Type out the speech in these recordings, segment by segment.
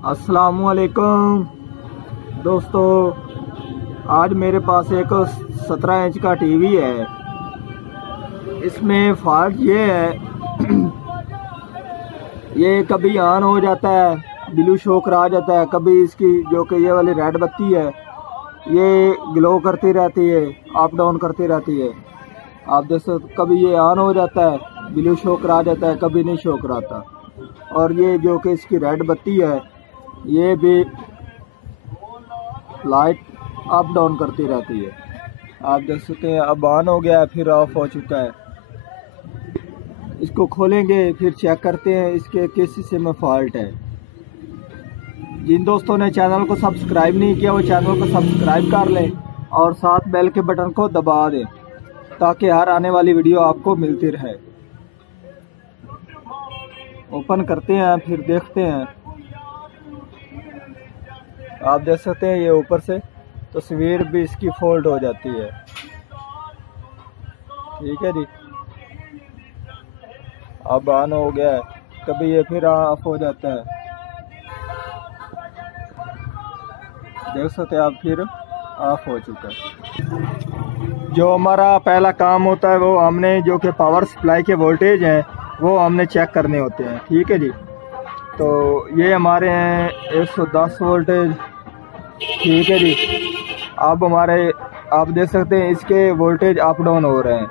अस्सलामुअलैकुम दोस्तों, आज मेरे पास एक 17 इंच का टीवी है। इसमें फॉल्ट ये है ये कभी ऑन हो जाता है, ब्लू शोकर आ जाता है। कभी इसकी जो कि ये वाली रेड बत्ती है ये ग्लो करती रहती है, अप डाउन करती रहती है। आप देख सकते, कभी ये ऑन हो जाता है, ब्लू शोकर आ जाता है, कभी नहीं शोकर आता। और ये जो कि इसकी रेड बत्ती है ये भी लाइट अप डाउन करती रहती है। आप देख सकते हैं, अब ऑन हो गया है, फिर ऑफ हो चुका है। इसको खोलेंगे, फिर चेक करते हैं इसके किस हिस्से में फॉल्ट है। जिन दोस्तों ने चैनल को सब्सक्राइब नहीं किया वो चैनल को सब्सक्राइब कर लें और साथ बेल के बटन को दबा दें ताकि हर आने वाली वीडियो आपको मिलती रहे। ओपन करते हैं, फिर देखते हैं। आप देख सकते हैं ये ऊपर से तस्वीर भी इसकी फोल्ड हो जाती है। ठीक है जी, अब ऑन हो गया है, कभी ये फिर ऑफ हो जाता है। देख सकते हैं आप, फिर ऑफ हो चुका है। जो हमारा पहला काम होता है वो हमने जो कि पावर सप्लाई के वोल्टेज हैं वो हमने चेक करने होते हैं। ठीक है जी, तो ये हमारे हैं 110 वोल्टेज। ठीक है जी, अब हमारे आप देख सकते हैं इसके वोल्टेज अप डाउन हो रहे हैं।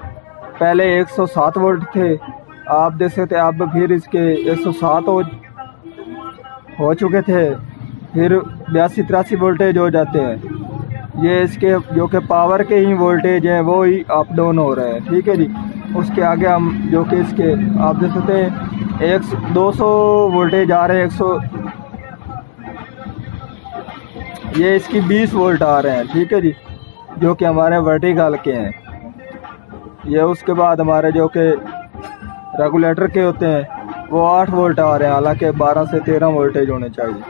पहले 107 वोल्ट थे, आप देख सकते हैं अब फिर इसके 107 हो चुके थे, फिर 82-83 वोल्टेज हो जाते हैं। ये इसके जो कि पावर के ही वोल्टेज हैं वो ही अप डाउन हो रहे हैं। ठीक है जी, उसके आगे हम जो कि इसके आप देख सकते हैं 200 वोल्टेज आ रहे हैं, 100 ये इसकी 20 वोल्ट आ रहे हैं। ठीक है जी, जो कि हमारे वर्टिकल के हैं। ये उसके बाद हमारे जो कि रेगुलेटर के होते हैं वो 8 वोल्ट आ रहे हैं, हालांकि 12 से 13 वोल्टेज होने चाहिए।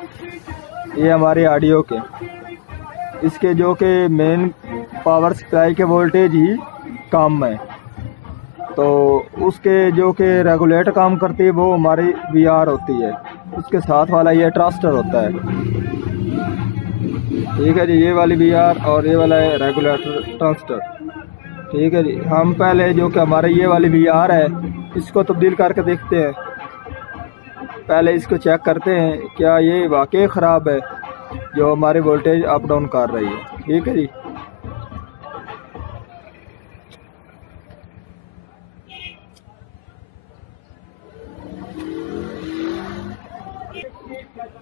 ये हमारे ऑडियो के, इसके जो कि मेन पावर सप्लाई के वोल्टेज ही कम है, तो उसके जो कि रेगुलेटर काम करती है वो हमारी VR होती है। उसके साथ वाला ये ट्रांजिस्टर होता है। ठीक है जी, ये वाली VR और ये वाला है रेगुलेटर ट्रांजिस्टर। ठीक है जी, हम पहले जो कि हमारे ये वाली VR है इसको तब्दील करके देखते हैं। पहले इसको चेक करते हैं क्या ये वाकई ख़राब है जो हमारी वोल्टेज अप डाउन कर रही है। ठीक है जी,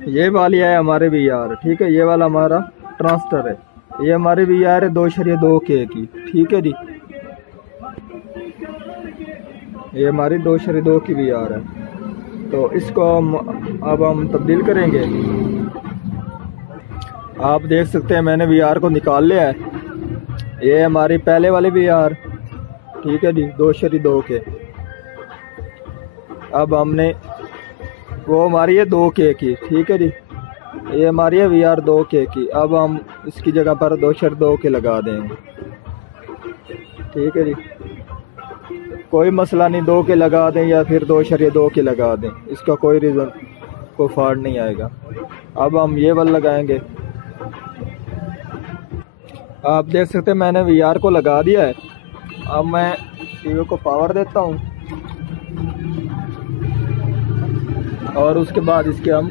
ये वाली है हमारे VR। ठीक है, ये वाला हमारा ट्रांजिस्टर है। ये हमारी VR है 2.2K की। ठीक है जी, ये हमारी 2.2 की VR है। तो इसको अब हम तब्दील करेंगे। आप देख सकते हैं मैंने VR को निकाल लिया है। ये हमारी पहले वाली VR। ठीक है जी, 2.2 के। अब हमने वो हमारी है 2K की। ठीक है जी, ये हमारी है VR 2K की। अब हम इसकी जगह पर 2.2 के लगा देंगे। ठीक है जी, कोई मसला नहीं, 2 के लगा दें या फिर 2.2 के लगा दें, इसका कोई रीज़न कोई फॉल्ट नहीं आएगा। अब हम ये वाला लगाएंगे। आप देख सकते हैं मैंने VR को लगा दिया है। अब मैं टीवी को पावर देता हूँ और उसके बाद इसके हम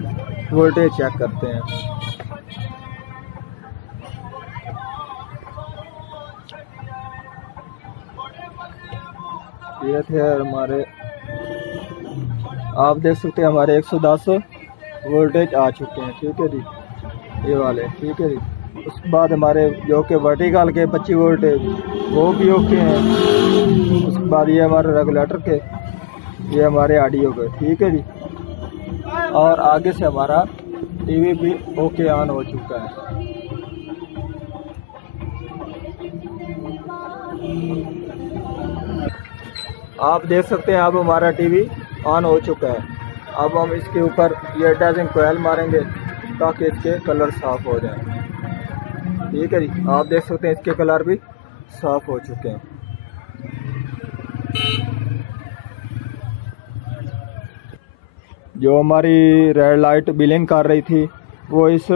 वोल्टेज चेक करते हैं। ये थे हमारे, आप देख सकते हैं हमारे 110 वोल्टेज आ चुके हैं। ठीक है जी, ये वाले। ठीक है जी, उसके बाद हमारे जो कि वर्टिकल के 25 वोल्टेज वो भी ओके हैं। उसके बाद ये हमारे रेगुलेटर के, ये हमारे ऑडियो के। ठीक है जी, और आगे से हमारा टीवी भी ओके ऑन हो चुका है। आप देख सकते हैं अब हमारा टीवी ऑन हो चुका है। अब हम इसके ऊपर ये अटैचिंग कोयल मारेंगे ताकि इसके कलर साफ़ हो जाए। ठीक है जी, आप देख सकते हैं इसके कलर भी साफ़ हो चुके हैं। जो हमारी रेड लाइट बिलिंग कर रही थी वो इस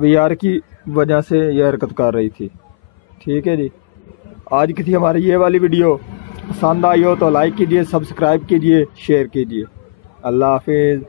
VR की वजह से ये हरकत कर रही थी। ठीक है जी, आज की थी हमारी ये वाली वीडियो। पसंद आई हो तो लाइक कीजिए, सब्सक्राइब कीजिए, शेयर कीजिए। अल्लाह हाफिज़।